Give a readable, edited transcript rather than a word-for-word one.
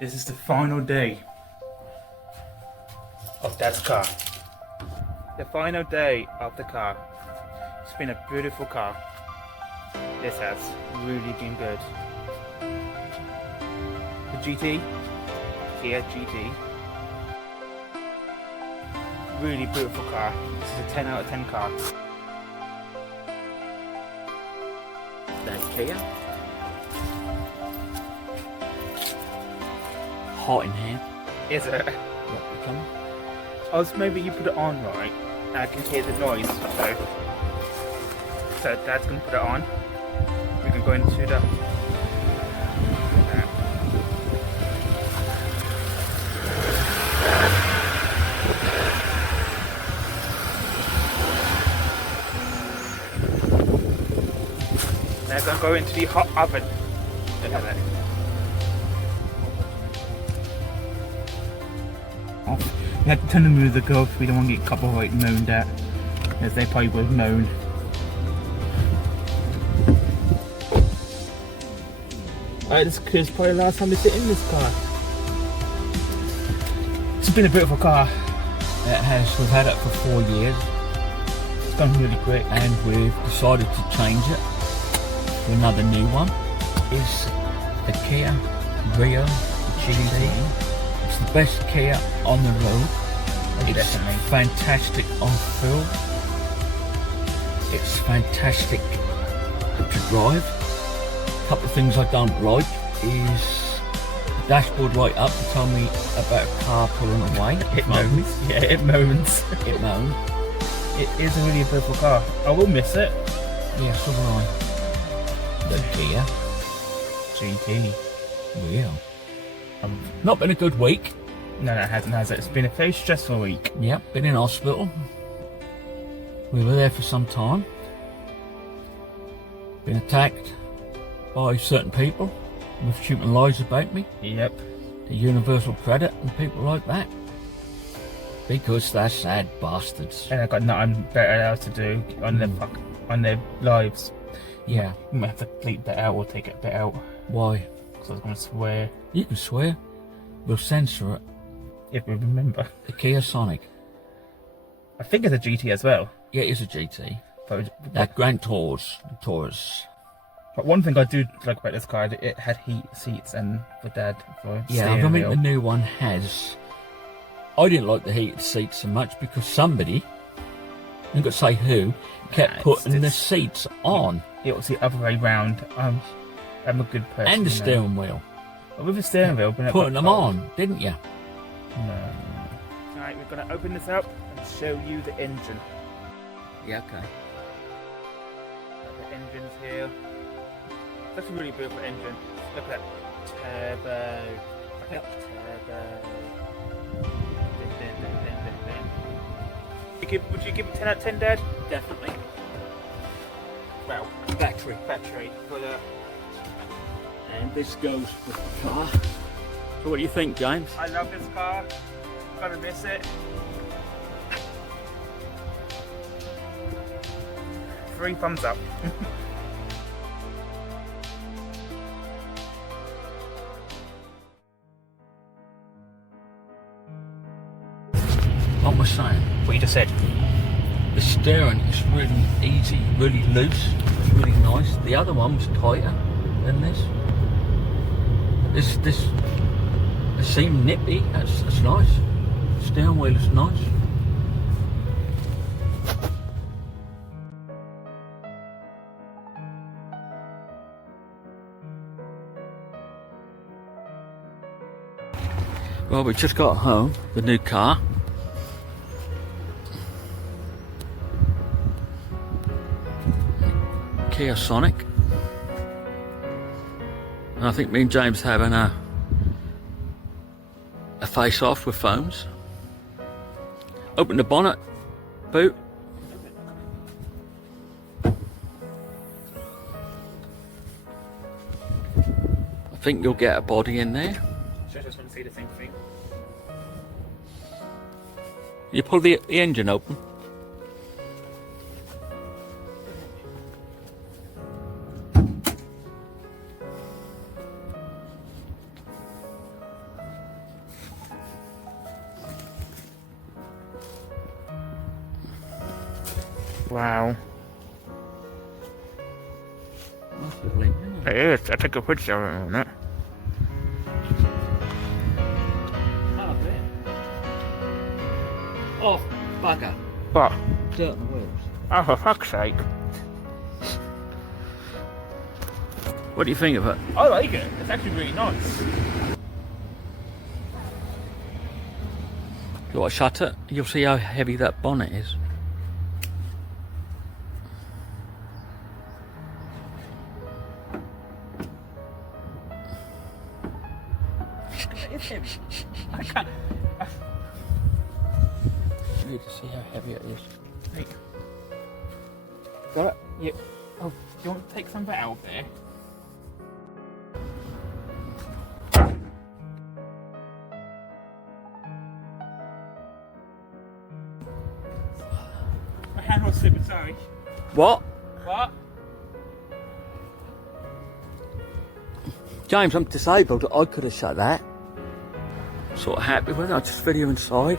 This is the final day of Dad's car. The final day of the car. It's been a beautiful car. This has really been good. The GT, Kia GT. Really beautiful car. This is a 10 out of 10 car. That Kia. Hot in here. Is it? What become? Oh, so maybe you put it on right, and I can hear the noise. So Dad's gonna put it on. We can go into the. Now gonna go into the hot oven. Look at that. Off. We had to turn the music off. We don't want to get copyright moaned at, as they probably would moan. This is probably the last time we sit in this car. It's been a beautiful car. It has. We've had it for 4 years, It's gone really quick. and we've decided to change it to another new one. Is the Kia Rio GT. It's the best Kia on the road. It's Definitely. fantastic on fuel. It's fantastic to drive. A couple of things I don't like is the dashboard light up to tell me about a car pulling away. It moans. Yeah, it moans. It moans. It is a really beautiful car. I will miss it. Yeah, so will I. The Kia GT. Rio. Not been a good week. No, it hasn't, has it? It's been a very stressful week. Yep, been in hospital. We were there for some time. Been attacked by certain people with shooting lies about me. Yep. The universal credit and people like that. Because they're sad bastards. And I've got nothing better else to do on their lives. Yeah, We might have to bleep that out or take it bit out. why? Because I was going to swear. You can swear. We'll censor it. If we remember. The Kia Sonic. I think it's a GT as well. Yeah, it is a GT. But Grand Tours. Taurus. one thing I do like about this car, it had heat seats and for Dad for Yeah, I steering think wheel. the new one has. I didn't like the heated seats so much because somebody, I'm going to say who, kept Nah, putting the it's- seats on. It was the other way round. I'm a good person. And the you know. steering wheel. But with the steering wheel, but Putting them on, didn't you? No. Alright, we're gonna open this up and show you the engine. Yeah, okay. The engine's here. That's a really beautiful engine. Look at that turbo. Look at that turbo. Dun, dun, dun, dun, dun, dun. Would you give it 10 out of 10, Dad? Definitely. Well, Battery. battery for the. And this goes with the car. So what do you think, James? I love this car. Gonna miss it. 3 thumbs up. What am I saying? What you just said. The steering is really easy, really loose. It's really nice. The other one was tighter than this. It seemed nippy. That's nice. Steering wheel is nice. Well, we just got home, the new car. Kia Sonic. And I think me and James having a face off with phones. Open the bonnet, boot. I think you'll get a body in there. I just want to see the same thing. You pull the engine open. Wow. That's lovely, isn't it? It is. I took a picture of it on it. Oh, bugger. What? Dirt on the wheels. Oh, for fuck's sake. What do you think of it? I like it. It's actually really nice. You want to shut it? You'll see how heavy that bonnet is. It's heavy. I can't. You need to see how heavy it is. Hey. Got it? Yeah. Oh, do you want to take some of it out there? My hand was slipping, sorry. What? What? James, I'm disabled. I could have shut that. Sort of happy with it. I just video inside.